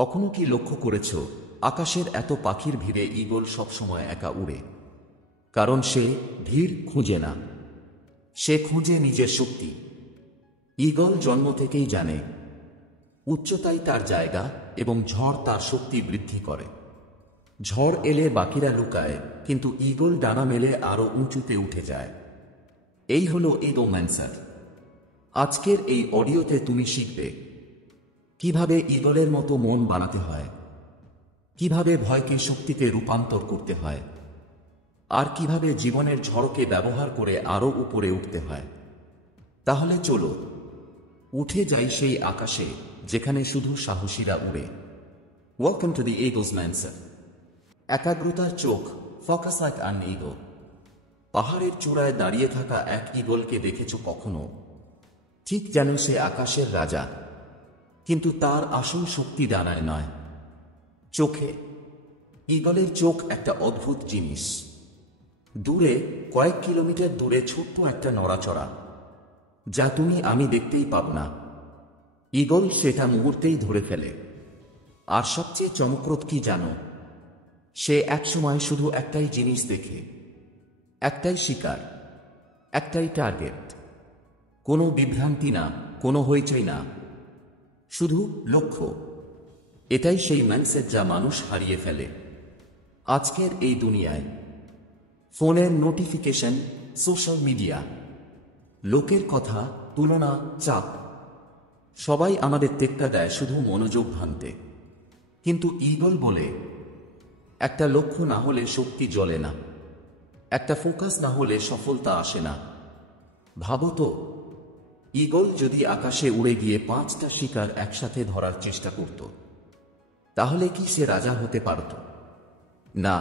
কখনো কি লক্ষ্য করেছ আকাশের এত পাখির ভিড়ে ঈগল সবসময় একা উড়ে? কারণ সে ভিড় খুঁজে না, সে খুঁজে নিজের শক্তি। ঈগল জন্ম থেকেই জানে উচ্চতাই তার জায়গা এবং ঝড় তার শক্তি বৃদ্ধি করে। ঝড় এলে বাকিরা লুকায়, কিন্তু ঈগল ডানা মেলে আরো উঁচুতে উঠে যায়। এই হলো ঈগলম্যান্সার। আজকের এই অডিওতে তুমি শিখবে কিভাবে ঈগলের মতো মন বানাতে হয়, কিভাবে ভয়কে শক্তিতে রূপান্তর করতে হয়, আর কিভাবে জীবনের ঝড়কে ব্যবহার করে আরো উপরে উঠতে হয়। তাহলে চলো উঠে যাই সেই আকাশে যেখানে শুধু সাহসীরা উড়ে। ওয়েলকাম টু দি ঈগলস ম্যানসার। একাগ্রতার চোখ, ফোকাস লাইক অ্যান ঈগল। পাহাড়ের চূড়ায় দাঁড়িয়ে থাকা এক ঈগলকে দেখেছ কখনো? ঠিক যেন সে আকাশের রাজা, কিন্তু তার আসল শক্তি ডানায় নয়, চোখে। ঈগলের চোখ একটা অদ্ভুত জিনিস। দূরে, কয়েক কিলোমিটার দূরে ছোট্ট একটা নড়াচড়া, যা তুমি আমি দেখতেই পাব না, ঈগল সেটা মুহূর্তেই ধরে ফেলে। আর সবচেয়ে চমকপ্রদ কি জানো? সে একসময় শুধু একটাই জিনিস দেখে, একটাই শিকার, একটাই টার্গেট। কোনো বিভ্রান্তি না, কোনো হইচই না, শুধু লক্ষ্য। এটাই সেই মাইন্ডসেট যা মানুষ হারিয়ে ফেলে আজকের এই দুনিয়ায়। ফোনের নোটিফিকেশন, সোশ্যাল মিডিয়া, লোকের কথা, তুলনা, চাপ, সবাই আমাদের টেক্কা দেয় শুধু মনোযোগ ভাঙতে। কিন্তু ঈগল বলে, একটা লক্ষ্য না হলে শক্তি জ্বলে না, একটা ফোকাস না হলে সফলতা আসে না। ভাবো তো, ঈগল যদি আকাশে উড়ে গিয়ে 5টা শিকার একসাথে ধরার চেষ্টা করত, তাহলে কি সে রাজা হতে পারত? না,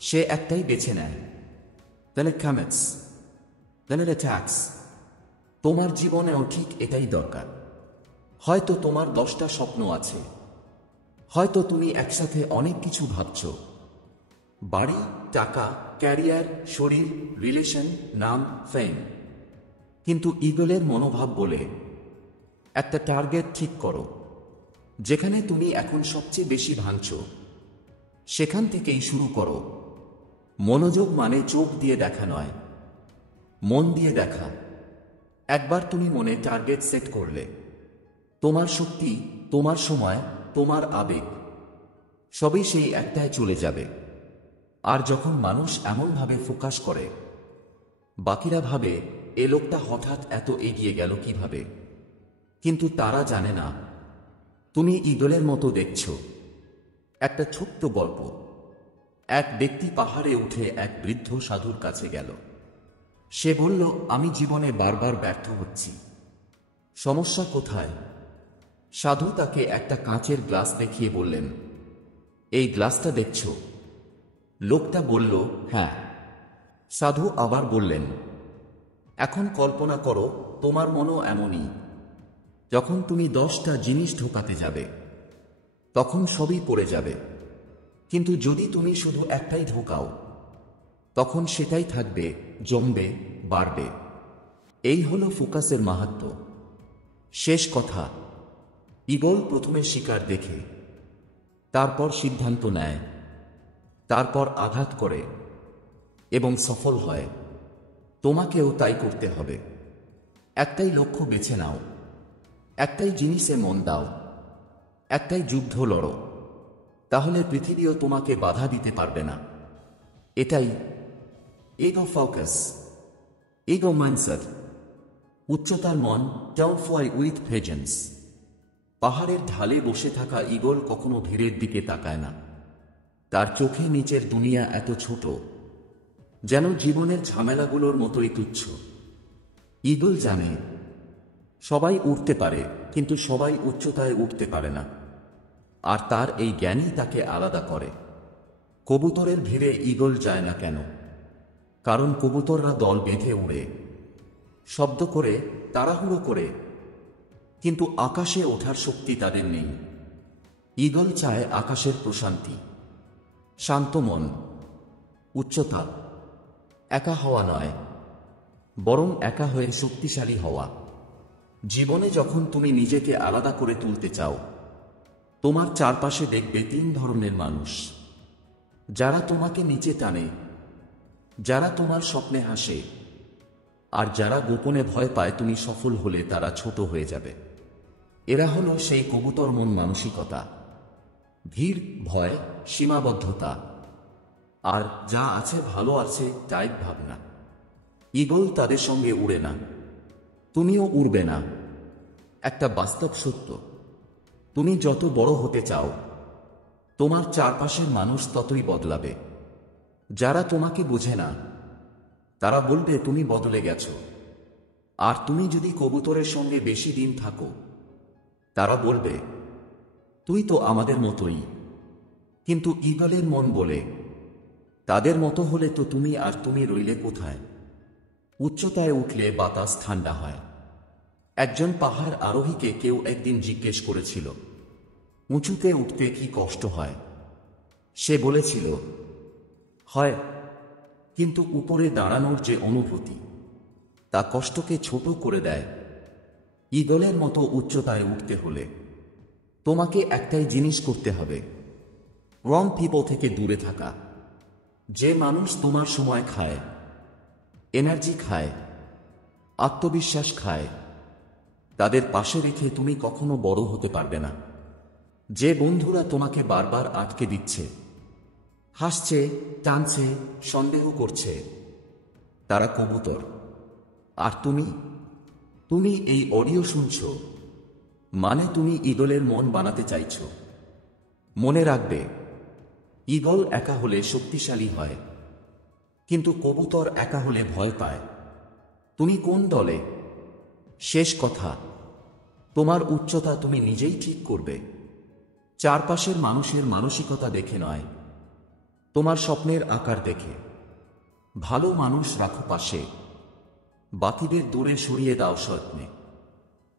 সে একটাই বেছে নেয়। Then it commits, then it attacks. তোমার জীবনেও ঠিক এটাই দরকার। হয়তো তোমার 10টা স্বপ্ন আছে, হয়তো তুমি একসাথে অনেক কিছু ভাবছ, বাড়ি, টাকা, ক্যারিয়ার, শরীর, রিলেশন, নাম, ফেম। কিন্তু ঈগলের মনোভাব বলে, একটা টার্গেট ঠিক করো। যেখানে তুমি এখন সবচেয়ে বেশি ভাঙছ, সেখান থেকেই শুরু করো। মনোযোগ মানে চোখ দিয়ে দেখা নয়, মন দিয়ে দেখা। একবার তুমি মনে টার্গেট সেট করলে, তোমার শক্তি, তোমার সময়, তোমার আবেগ, সবই সেই একটায় চলে যাবে। আর যখন মানুষ এমনভাবে ফোকাস করে, বাকিরা ভাবে এ লোকটা হঠাৎ এত এগিয়ে গেল কিভাবে। কিন্তু তারা জানে না, তুমি ঈগলের মতো দেখছ। একটা ছোট্ট গল্প। এক ব্যক্তি পাহাড়ে উঠে এক বৃদ্ধ সাধুর কাছে গেল। সে বলল, আমি জীবনে বারবার ব্যর্থ হচ্ছি, সমস্যা কোথায়? সাধু তাকে একটা কাঁচের গ্লাস দেখিয়ে বললেন, এই গ্লাসটা দেখছ? লোকটা বলল, হ্যাঁ। সাধু আবার বললেন, এখন কল্পনা করো তোমার মনও এমনই। যখন তুমি 10টা জিনিস ঢোকাতে যাবে, তখন সবই পড়ে যাবে। কিন্তু যদি তুমি শুধু একটাই ঢোকাও, তখন সেটাই থাকবে, জমবে, বাড়বে। এই হলো ফোকাসের মাহাত্ম্য। শেষ কথা, ঈগল প্রথমে শিকার দেখে, তারপর সিদ্ধান্ত নেয়, তারপর আঘাত করে এবং সফল হয়। তোমাকেও তাই করতে হবে। একটাই লক্ষ্য বেছে নাও, একটাই জিনিসে মন দাও, একটাই যুদ্ধ লড়ো। তাহলে পৃথিবীও তোমাকে বাধা দিতে পারবে না। এটাই ইগো ফোকাস, ইগো মাইন্ডসেট। উচ্চতার মন, ডাউন ফ্লাই উইথ প্রেজেন্স। পাহাড়ের ঢালে বসে থাকা ঈগল কখনো ভিড়ের দিকে তাকায় না। তার চোখে নিচের দুনিয়া এত ছোট, যেন জীবনের ঝামেলাগুলোর মতোই তুচ্ছ। ঈগল জানে, সবাই উঠতে পারে, কিন্তু সবাই উচ্চতায় উঠতে পারে না। আর তার এই জ্ঞানই তাকে আলাদা করে। কবুতরের ভিড়ে ঈগল যায় না কেন? কারণ কবুতররা দল বেঁধে উড়ে, শব্দ করে, তাড়াহুড়ো করে, কিন্তু আকাশে ওঠার শক্তি তাদের নেই। ঈগল চায় আকাশের প্রশান্তি, শান্ত মন, উচ্চতা। একা হওয়া নয়, বরং একা হয়ে শক্তিশালী হওয়া। জীবনে যখন তুমি নিজেকে আলাদা করে তুলতে চাও, তোমার চারপাশে দেখবে তিন ধরনের মানুষ, যারা তোমাকে নিচে টানে, যারা তোমার স্বপ্নে হাসে, আর যারা গোপনে ভয় পায় তুমি সফল হলে তারা ছোট হয়ে যাবে। এরা হলো সেই কবুতর মন মানসিকতা, ধীর, ভয়, সীমাবদ্ধতা, আর যা আছে ভালো আছে টাইপ ভাবনা। ঈগল তাদের সঙ্গে উড়ে না, তুমিও উড়বে না। একটা বাস্তব সত্য, তুমি যত বড় হতে চাও, তোমার চারপাশের মানুষ ততই বদলাবে। যারা তোমাকে বোঝে না, তারা বলবে তুমি বদলে গেছো। আর তুমি যদি কবুতরের সঙ্গে বেশি দিন থাকো, তারা বলবে তুই তো আমাদের মতোই। কিন্তু ঈগলের মন বলে, তাদের মতো হলে তো তুমি, আর তুমি রইলে কোথায়? উচ্চতায় উঠলে বাতাস ঠান্ডা হয়। একজন পাহাড় আরোহীকে কেউ একদিন জিজ্ঞেস করেছিল, উঁচুতে উঠতে কি কষ্ট হয়? সে বলেছিল, হয়, কিন্তু উপরে দাঁড়ানোর যে অনুভূতি, তা কষ্টকে ছোট করে দেয়। ঈগলের মতো উচ্চতায় উঠতে হলে তোমাকে একটাই জিনিস করতে হবে, রং পিপল থেকে দূরে থাকা। যে মানুষ তোমার সময় খায়, এনার্জি খায়, আত্মবিশ্বাস খায়, তাদের পাশে রেখে তুমি কখনো বড় হতে পারবে না। যে বন্ধুরা তোমাকে বারবার আটকে দিচ্ছে, হাসছে, টানছে, সন্দেহ করছে, তারা কবুতর। আর তুমি এই অডিও শুনছো, মানে তুমি ঈগলের মন বানাতে চাইছো। মনে রাখবে, ঈগল একা হলে শক্তিশালী হয়, কিন্তু কবুতর একা হলে ভয় পায়। তুমি কোন দলে? শেষ কথা, তোমার উচ্চতা তুমি নিজেই ঠিক করবে, চারপাশের মানুষের মানসিকতা দেখে নয়, তোমার স্বপ্নের আকার দেখে। ভালো মানুষ রাখো পাশে, বাকিদের দূরে সরিয়ে দাও স্বপ্নে।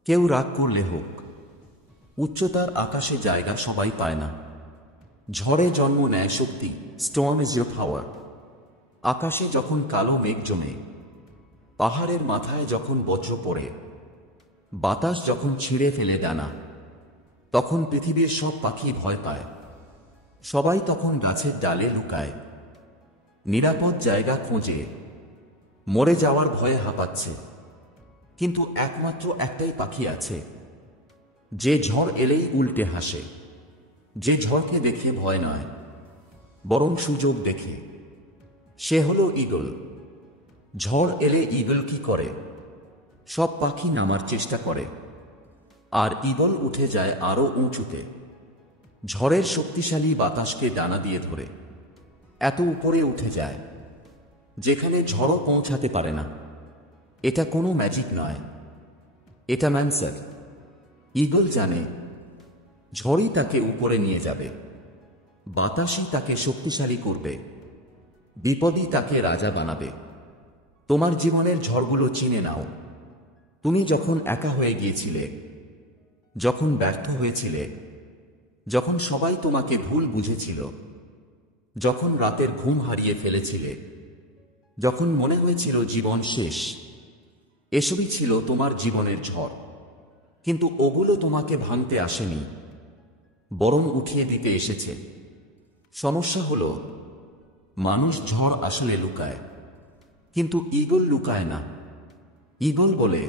কেউ রাগ করলে হোক, উচ্চতার আকাশে জায়গা সবাই পায় না। ঝড়ে জন্ম নেয় শক্তি, স্টর্ম ইজ ইয়োর পাওয়ার। আকাশে যখন কালো মেঘ জমে, পাহাড়ের মাথায় যখন বজ্র পড়ে, বাতাস যখন ছিঁড়ে ফেলে ডানা, তখন পৃথিবীর সব পাখি ভয় পায়। সবাই তখন গাছের ডালে লুকায়, নিরাপদ জায়গা খোঁজে, মরে যাওয়ার ভয়ে হাঁপাচ্ছে। কিন্তু একমাত্র একটাই পাখি আছে, যে ঝড় এলেই উল্টে হাসে, যে ঝড়কে দেখে ভয় নয়, বরং সুযোগ দেখে। সে হলো ঈগল। ঝড় এলে ঈগল কি করে? সব পাখি নামার চেষ্টা করে, আর ঈগল উঠে যায় আরো উঁচুতে। ঝড়ের শক্তিশালী বাতাসকে ডানা দিয়ে ধরে এত উপরে উঠে যায়, যেখানে ঝড়ও পৌঁছাতে পারে না। এটা কোনো ম্যাজিক নয়, এটা ম্যানসার। ঈগল জানে, ঝড়ই তাকে উপরে নিয়ে যাবে, বাতাসই তাকে শক্তিশালী করবে, বিপদই তাকে রাজা বানাবে। তোমার জীবনের ঝড়গুলো চিনে নাও। তুমি যখন একা হয়ে গিয়েছিলে, যখন ব্যর্থ হয়েছিলে, যখন সবাই তোমাকে ভুল বুঝেছিল, যখন রাতের ঘুম হারিয়ে ফেলেছিলে, যখন মনে হয়েছিল জীবন শেষ, এসবই ছিল তোমার জীবনের ঝড়। কিন্তু ওগুলো তোমাকে ভাঙতে আসেনি, বরং উঠিয়ে দিতে এসেছে। সমস্যা হলো, মানুষ ঝড় আসলে লুকায়, কিন্তু ঈগল লুকায় না। ঈগল বলে,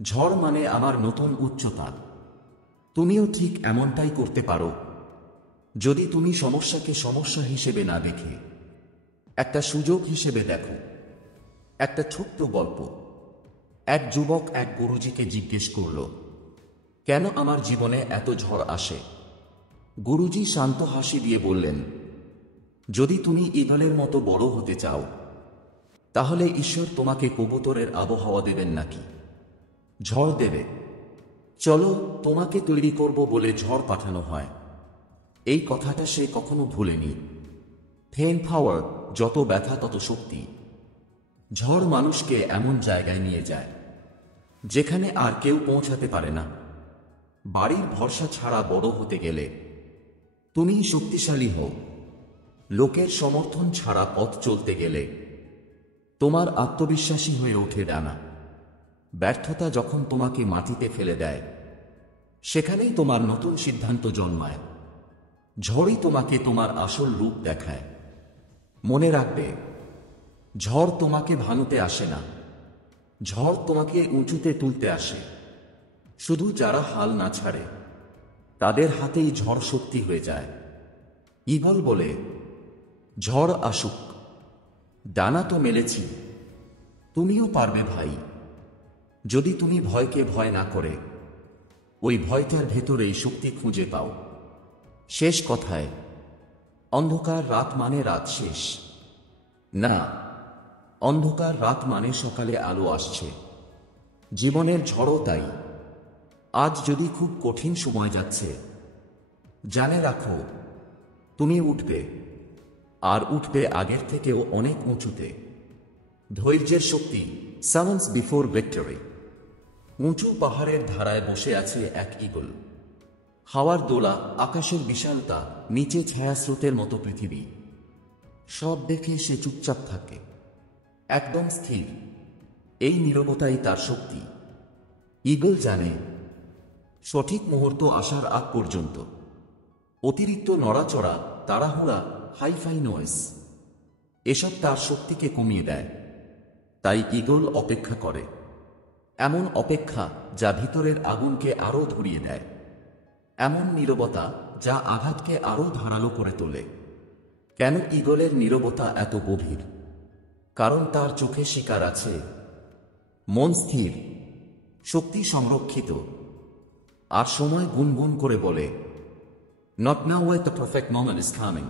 ঝড় মানে আমার নতুন উচ্চতা। তুমিও ঠিক এমনটাই করতে পারো, যদি তুমি সমস্যাকে সমস্যা হিসেবে না দেখে একটা সুযোগ হিসেবে দেখো। একটা ছোট্ট গল্প। এক যুবক এক গুরুজিকে জিজ্ঞেস করল, কেন আমার জীবনে এত ঝড় আসে? গুরুজি শান্ত হাসি দিয়ে বললেন, যদি তুমি ঈগলের মতো বড় হতে চাও, তাহলে ঈশ্বর তোমাকে কবুতরের আবহাওয়া দেবেন নাকি ঝড় দেবে? চলো, তোমাকে তৈরি করব বলে ঝড় পাঠানো হয়। এই কথাটা সে কখনো ভুলেনি। ফেন পাওয়ার, যত ব্যথা তত শক্তি। ঝড় মানুষকে এমন জায়গায় নিয়ে যায় যেখানে আর কেউ পৌঁছাতে পারে না। বাড়ির ভরসা ছাড়া বড় হতে গেলে তুমি শক্তিশালী হও। লোকের সমর্থন ছাড়া পথ চলতে গেলে তোমার আত্মবিশ্বাসী হয়ে ওঠে ডানা। ব্যর্থতা যখন তোমাকে মাটিতে ফেলে দেয়, সেখানেই তোমার নতুন সিদ্ধান্ত জন্মায়। ঝড়ই তোমাকে তোমার আসল রূপ দেখায়। মনে রাখবে, ঝড় তোমাকে ভাঙতে আসে না, ঝড় তোমাকে উঁচুতে তুলতে আসে। শুধু যারা হাল না ছাড়ে তাদের হাতেই ঝড় শক্তি হয়ে যায়। ঈগল বলে, ঝড় আসুক, ডানা তো মেলেছি, তুমিও পারবে ভাই। যদি তুমি ভয়কে ভয় না করে ওই ভয়টার ভেতরেই শক্তি খুঁজে পাও। শেষ কথায়, অন্ধকার রাত মানে রাত শেষ না, অন্ধকার রাত মানে সকালে আলো আসছে। জীবনের ঝড়ও তাই। আজ যদি খুব কঠিন সময় যাচ্ছে, জানে রাখো তুমি উঠবে, আর উঠবে আগের থেকেও অনেক উঁচুতে। ধৈর্যের শক্তি, সামন্স বিফোর ভিক্টরি। উঁচু পাহাড়ের ধারায় বসে আছে এক ঈগল। হাওয়ার দোলা, আকাশের বিশালতা, নিচে ছায়াস্রোতের মতো পৃথিবী, সব দেখে সে চুপচাপ থাকে, একদম স্থির। এই নীরবতাই তার শক্তি। ঈগল জানে, সঠিক মুহূর্ত আসার আগ পর্যন্ত অতিরিক্ত নড়াচড়া, তাড়াহুড়া, হাইফাই নয়েস এসব তার শক্তিকে কমিয়ে দেয়। তাই ঈগল অপেক্ষা করে, এমন অপেক্ষা যা ভিতরের আগুনকে আরও ধরিয়ে দেয়, এমন নীরবতা যা আঘাতকে আরও ধারালো করে তোলে। কেন ঈগলের নীরবতা এত গভীর? কারণ তার চোখে শিকার আছে, মন স্থির, শক্তি সংরক্ষিত, আর সময় গুনগুন করে বলে, not now, the perfect moment is coming.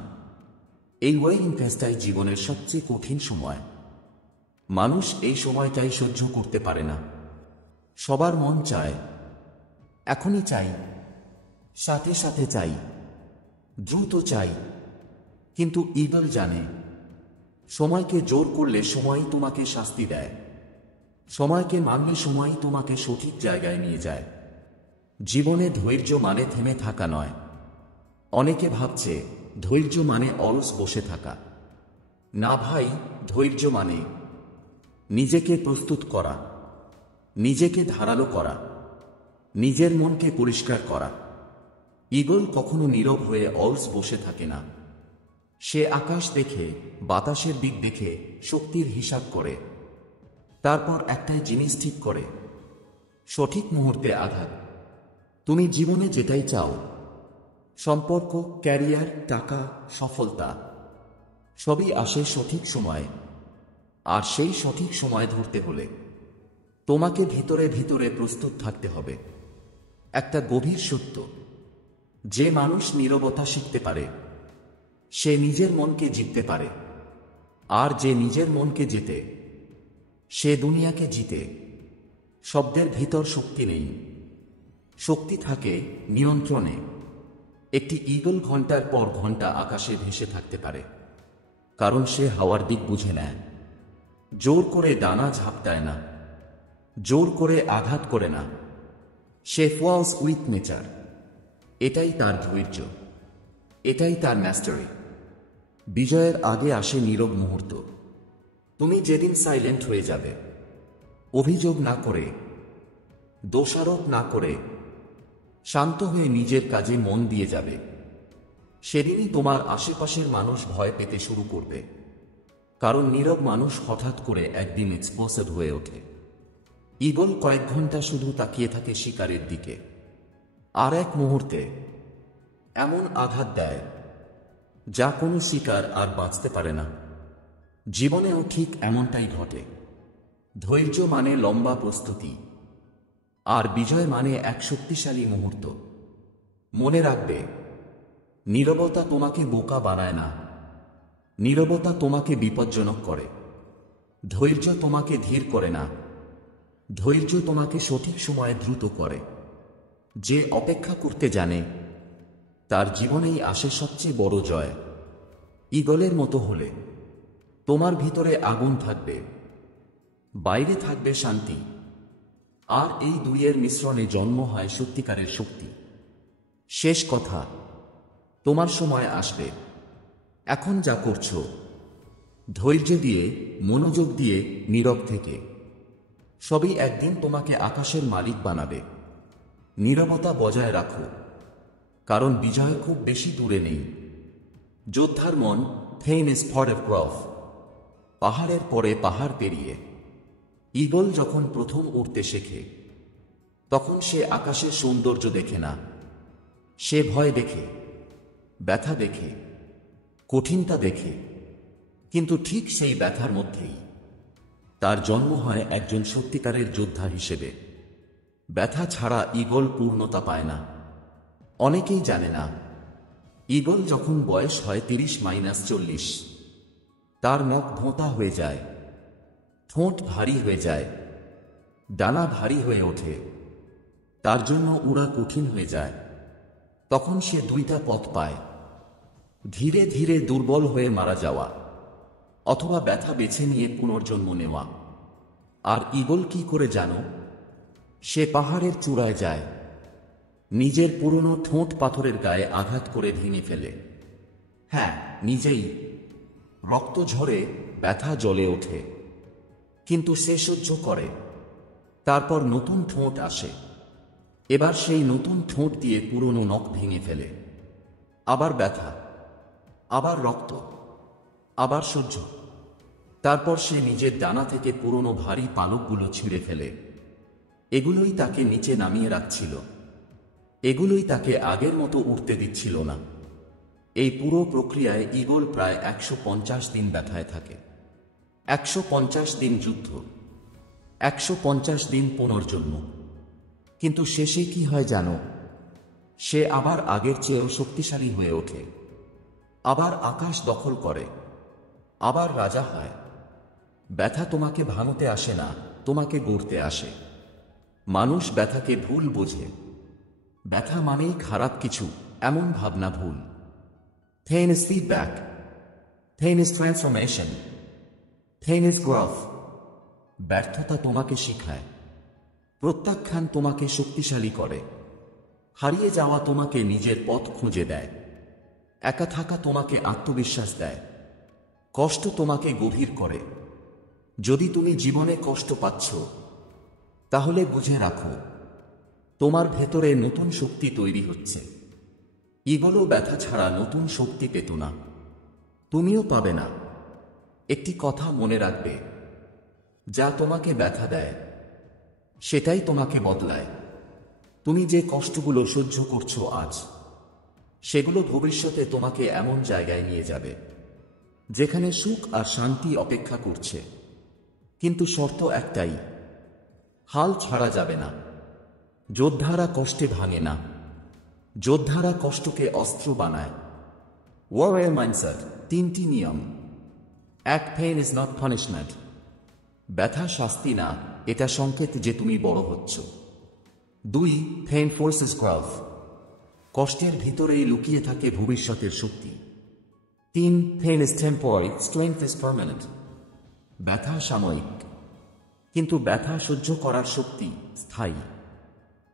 এই ওয়েটিং ফেজটাই জীবনের সবচেয়ে কঠিন সময়। মানুষ এই সময়টাই সহ্য করতে পারে না। সবার মন চায়, এখনই চাই, সাথে সাথে চাই, দ্রুত চাই। কিন্তু ঈগল জানে, সময়কে জোর করলে সময়ই তোমাকে শাস্তি দেয়, সময়কে মানলে সময়ই তোমাকে সঠিক জায়গায় নিয়ে যায়। জীবনে ধৈর্য মানে থেমে থাকা নয়। অনেকে ভাবছে ধৈর্য মানে অলস বসে থাকা। না ভাই, ধৈর্য মানে নিজেকে প্রস্তুত করা, নিজেকে ধারালো করা, নিজের মনকে পরিষ্কার করা। ঈগল কখনো নীরব হয়ে অলস বসে থাকে না। সে আকাশ দেখে, বাতাসের দিক দেখে, শক্তির হিসাব করে, তারপর একটাই জিনিস ঠিক করে, সঠিক মুহূর্তে আঘাত। তুমি জীবনে যেটাই চাও, সম্পর্ক, ক্যারিয়ার, টাকা, সফলতা, সবই আসে সঠিক সময়ে। আর সেই সঠিক সময় ধরতে হলে তোমাকে ভিতরে ভিতরে প্রস্তুত থাকতে হবে। একটা গভীর সত্য, যে মানুষ নীরবতা শিখতে পারে সে নিজের মনকে জিততে পারে, আর যে নিজের মনকে জেতে সে দুনিয়াকে জিতে। শব্দের ভিতর শক্তি নেই, শক্তি থাকে নিয়ন্ত্রণে। একটি ঈগল ঘন্টার পর ঘন্টা আকাশে ভেসে থাকতে পারে, কারণ সে হাওয়ার দিক বুঝে নেয়। জোর করে ডানা ঝাপটায় না, জোর করে আঘাত করে না। সে ফ্লাওস উইথ নেচার। এটাই তার ধৈর্য, এটাই তার ম্যাস্টারি। বিজয়ের আগে আসে নীরব মুহূর্ত। তুমি যেদিন সাইলেন্ট হয়ে যাবে, অভিযোগ না করে, দোষারোপ না করে, শান্ত হয়ে নিজের কাজে মন দিয়ে যাবে, সেদিনই তোমার আশেপাশের মানুষ ভয় পেতে শুরু করবে। কারণ নীরব মানুষ হঠাৎ করে একদিন এক্সপোজড হয়ে ওঠে। ঈগল কয়েক ঘন্টা শুধু তাকিয়ে থাকে শিকারের দিকে, আর এক মুহূর্তে এমন আঘাত দেয় যা কোনো শিকার আর বাঁচতে পারে না। জীবনেও ঠিক এমনটাই ঘটে। ধৈর্য মানে লম্বা প্রস্তুতি, আর বিজয় মানে এক শক্তিশালী মুহূর্ত। মনে রাখবে, নীরবতা তোমাকে বোকা বানায় না, নীরবতা তোমাকে বিপজ্জনক করে। ধৈর্য তোমাকে ধীর করে না, ধৈর্য তোমাকে সঠিক সময়ে দ্রুত করে। যে অপেক্ষা করতে জানে তার জীবনেই আসে সবচেয়ে বড় জয়। ঈগলের মতো হলে তোমার ভিতরে আগুন থাকবে, বাইরে থাকবে শান্তি, আর এই দুইয়ের মিশ্রণে জন্ম হয় সত্যিকারের শক্তি। শেষ কথা, তোমার সময় আসবে। এখন যা করছো, ধৈর্য দিয়ে, মনোযোগ দিয়ে, নীরব থেকে, সবই একদিন তোমাকে আকাশের মালিক বানাবে। নীরবতা বজায় রাখো, কারণ বিজয় খুব বেশি দূরে নেই। যোদ্ধার মন থেইন ইজ ফর এ গ্রফ। পাহাড়ের পরে পাহাড় পেরিয়ে ঈগল যখন প্রথম উড়তে শেখে, তখন সে আকাশের সৌন্দর্য দেখে না, সে ভয় দেখে, ব্যথা দেখে, কঠিনতা দেখে। কিন্তু ঠিক সেই ব্যথার মধ্যেই তার জন্ম হয় একজন সত্যিকারের যোদ্ধা হিসেবে। ব্যথা ছাড়া ঈগল পূর্ণতা পায় না। অনেকেই জানে না, ঈগল যখন বয়স হয় 30-40, তার মুখ ভোঁতা হয়ে যায়, ঠোঁট ভারী হয়ে যায়, ডানা ভারী হয়ে ওঠে, তার জন্য উড়া কঠিন হয়ে যায়। তখন সে দুইটা পথ পায়, ধীরে ধীরে দুর্বল হয়ে মারা যাওয়া, অথবা ব্যথা বেছে নিয়ে পুনর্জন্ম নেওয়া। আর ঈগল কি করে জানো? সে পাহাড়ের চূড়ায় যায়, নিজের পুরনো ঠোঁট পাথরের গায়ে আঘাত করে ভেঙে ফেলে। হ্যাঁ, নিজেই। রক্ত ঝরে, ব্যথা জ্বলে ওঠে, কিন্তু সে সহ্য করে। তারপর নতুন ঠোঁট আসে, এবার সেই নতুন ঠোঁট দিয়ে পুরনো নখ ভেঙে ফেলে। আবার ব্যথা, আবার রক্ত, আবার সহ্য। তারপর সে নিজের ডানা থেকে পুরনো ভারী পালকগুলো ছিঁড়ে ফেলে। এগুলোই তাকে নিচে নামিয়ে রাখছিল, এগুলোই তাকে আগের মতো উঠতে দিচ্ছিল না। এই পুরো প্রক্রিয়ায় ঈগল প্রায় 150 দিন ব্যথায় থাকে। 150 দিন যুদ্ধ, 150 দিন পুনর্জন্ম। কিন্তু শেষে কি হয় জানো? সে আবার আগের চেয়েও শক্তিশালী হয়ে ওঠে, আবার আকাশ দখল করে, আবার রাজা হয়। ব্যথা তোমাকে ভাঙতে আসে না, তোমাকে গড়তে আসে। মানুষ ব্যথাকে ভুল বোঝে। ব্যথা মানেই খারাপ কিছু, এমন ভাবনা ভুল। Pain is feedback. Pain is transformation. Pain is growth. ব্যর্থতা তোমাকে শেখায়, প্রত্যাখ্যান তোমাকে শক্তিশালী করে, হারিয়ে যাওয়া তোমাকে নিজের পথ খুঁজে দেয়, একা থাকা তোমাকে আত্মবিশ্বাস দেয়, কষ্ট তোমাকে গভীর করে। যদি তুমি জীবনে কষ্ট পাচ্ছ, তাহলে বুঝে রাখো, তোমার ভেতরে নতুন শক্তি তৈরি হচ্ছে। ঈগলও ব্যথা ছাড়া নতুন শক্তি পেত না, তুমিও পাবে না। একটি কথা মনে রাখবে, যা তোমাকে ব্যথা দেয়, সেটাই তোমাকে বদলায়। তুমি যে কষ্টগুলো সহ্য করছো আজ, সেগুলো ভবিষ্যতে তোমাকে এমন জায়গায় নিয়ে যাবে যেখানে সুখ আর শান্তি অপেক্ষা করছে। কিন্তু শর্ত একটাই, হাল ছাড়া যাবে না। যোদ্ধারা কষ্টে ভাঙে না, যোদ্ধারা কষ্টকে অস্ত্র বানায়। ওয়ারিয়র মাইন্ডসেট 3টি নিয়ম। 1. Pain is not punishment. ব্যথা শাস্তি না, এটা সংকেত যে তুমি বড় হচ্ছ। 2. Pain forces growth. কষ্টের ভিতরেই লুকিয়ে থাকে ভবিষ্যতের শক্তি। 3. Pain is temporary, strength is permanent. ব্যথা সাময়িক, কিন্তু ব্যথা সহ্য করার শক্তি স্থায়ী।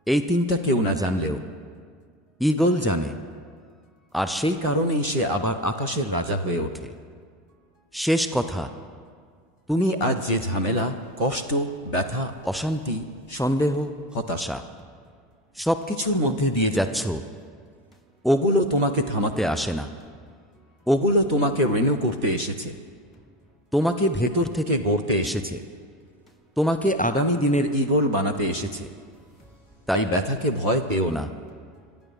এই 3টা কেউ না জানলেও ঈগল জানে, আর সেই কারণেই সে আবার আকাশের রাজা হয়ে ওঠে। শেষ কথা, তুমি আজ যে ঝামেলা, কষ্ট, ব্যথা, অশান্তি, সন্দেহ, হতাশা সবকিছুর মধ্যে দিয়ে যাচ্ছ, ওগুলো তোমাকে থামাতে আসে না। ওগুলো তোমাকে রিনিউ করতে এসেছে, তোমাকে ভেতর থেকে গড়তে এসেছে, তোমাকে আগামী দিনের ঈগল বানাতে এসেছে। তাই ব্যথাকে ভয় পেও না,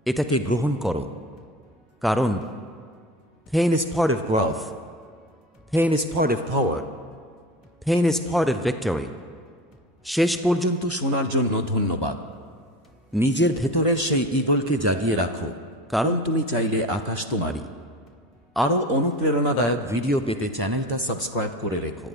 এটাকে গ্রহণ করো। কারণ pain is part of growth, pain is part of power, pain is part of victory. শেষ পর্যন্ত শোনার জন্য ধন্যবাদ। নিজের ভেতরের সেই ঈগলকে জাগিয়ে রাখো, কারণ তুমি চাইলে আকাশ তোমারই। আরও অনুপ্রেরণাদায়ক ভিডিও পেতে চ্যানেলটা সাবস্ক্রাইব করে রেখো।